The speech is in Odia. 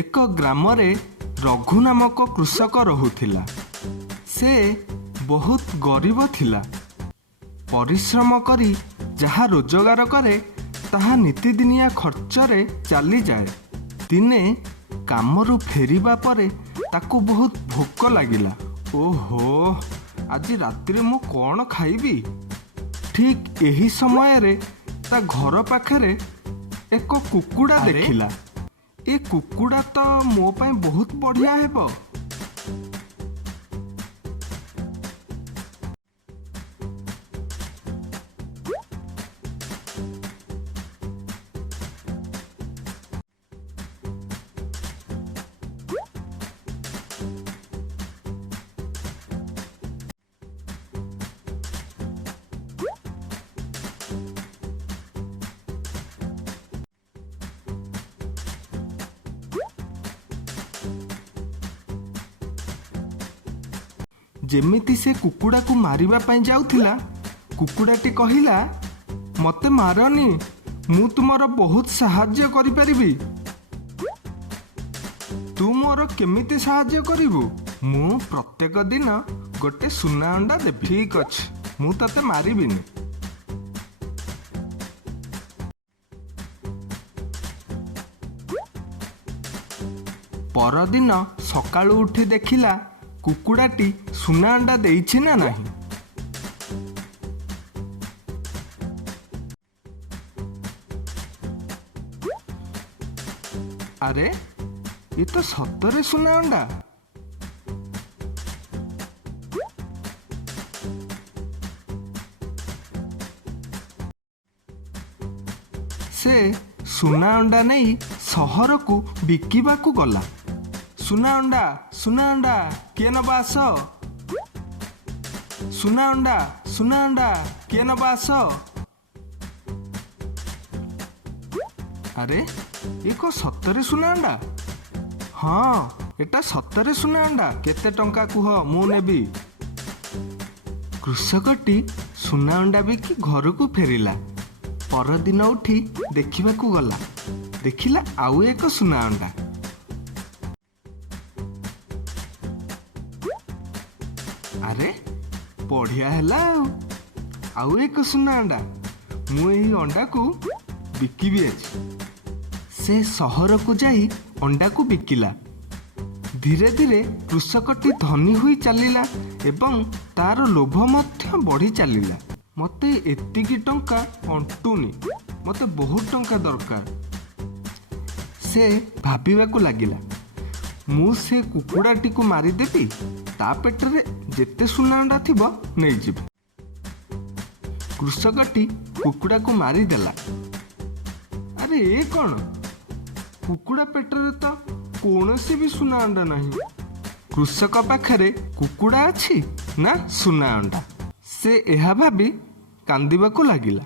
ଏକ ଗ୍ରାମରେ ରଘୁ ନାମକ କୃଷକ ରହୁଥିଲା। ସେ ବହୁତ ଗରିବ ଥିଲା। ପରିଶ୍ରମ କରି ଯାହା ରୋଜଗାର କରେ ତାହା ନିତିଦିନିଆ ଖର୍ଚ୍ଚରେ ଚାଲିଯାଏ। ଦିନେ କାମରୁ ଫେରିବା ପରେ ତାକୁ ବହୁତ ଭୋକ ଲାଗିଲା। ଓହୋ, ଆଜି ରାତିରେ ମୁଁ କ'ଣ ଖାଇବି? ଠିକ୍ ଏହି ସମୟରେ ତା ଘର ପାଖରେ ଏକ କୁକୁଡ଼ା ଦେଖିଲା। ଏ କୁକୁଡ଼ା ତ ମୋ ପାଇଁ ବହୁତ ବଢ଼ିଆ ହେବ। ଯେମିତି ସେ କୁକୁଡ଼ାକୁ ମାରିବା ପାଇଁ ଯାଉଥିଲା, କୁକୁଡ଼ାଟି କହିଲା, ମୋତେ ମାରନି, ମୁଁ ତୁମର ବହୁତ ସାହାଯ୍ୟ କରିପାରିବି। ତୁ ମୋର କେମିତି ସାହାଯ୍ୟ କରିବୁ? ମୁଁ ପ୍ରତ୍ୟେକ ଦିନ ଗୋଟେ ସୁନା ଅଣ୍ଡା ଦେବି। ଠିକ୍ ଅଛି, ମୁଁ ତତେ ମାରିବିନି। ପରଦିନ ସକାଳୁ ଉଠି ଦେଖିଲା କୁକୁଡ଼ାଟି ସୁନା ଅଣ୍ଡା ଦେଇଛି ନା ନାହିଁ। ଆରେ, ଏ ତ ସତରେ ସୁନା ଅଣ୍ଡା। ସେ ସୁନା ଅଣ୍ଡା ନେଇ ସହରକୁ ବିକିବାକୁ ଗଲା। ସୁନା ଅଣ୍ଡା, ସୁନା ଅଣ୍ଡା, କିଏ ନେବା ଆସ। ସୁନା ଅଣ୍ଡା, ସୁନା ଅଣ୍ଡା, କିଏ ନେବା ଆସ। ଆରେ, ଏ କ'ଣ ସତରେ ସୁନା ଅଣ୍ଡା? ହଁ, ଏଟା ସତରେ ସୁନା ଅଣ୍ଡା। କେତେ ଟଙ୍କା କୁହ, ମୁଁ ନେବି। କୃଷକଟି ସୁନା ଅଣ୍ଡା ବିକି ଘରକୁ ଫେରିଲା। ପରଦିନ ଉଠି ଦେଖିବାକୁ ଗଲା, ଦେଖିଲା ଆଉ ଏକ ସୁନା ଅଣ୍ଡା। ଆରେ, ବଢ଼ିଆ ହେଲା ଆଉ ଏକ ସୁନା ଅଣ୍ଡା। ମୁଁ ଏହି ଅଣ୍ଡାକୁ ବିକିବି ଆଜି। ସେ ସହରକୁ ଯାଇ ଅଣ୍ଡାକୁ ବିକିଲା। ଧୀରେ ଧୀରେ କୃଷକଟି ଧନୀ ହୋଇ ଚାଲିଲା ଏବଂ ତାର ଲୋଭ ମଧ୍ୟ ବଢ଼ି ଚାଲିଲା। ମୋତେ ଏତିକି ଟଙ୍କା ଅଣ୍ଟୁନି, ମୋତେ ବହୁତ ଟଙ୍କା ଦରକାର। ସେ ଭାବିବାକୁ ଲାଗିଲା, ମୁଁ ସେ କୁକୁଡ଼ାଟିକୁ ମାରିଦେବି, ତା ପେଟରେ ଯେତେ ସୁନା ଅଣ୍ଡା ଥିବ ନେଇଯିବି। କୃଷକଟି କୁକୁଡ଼ାକୁ ମାରିଦେଲା। ଆରେ, ଏ କ'ଣ? କୁକୁଡ଼ା ପେଟରେ ତ କୌଣସି ବି ସୁନା ଅଣ୍ଡା ନାହିଁ। କୃଷକ ପାଖରେ କୁକୁଡ଼ା ଅଛି ନା ସୁନା ଅଣ୍ଡା? ସେ ଏହା ଭାବି କାନ୍ଦିବାକୁ ଲାଗିଲା।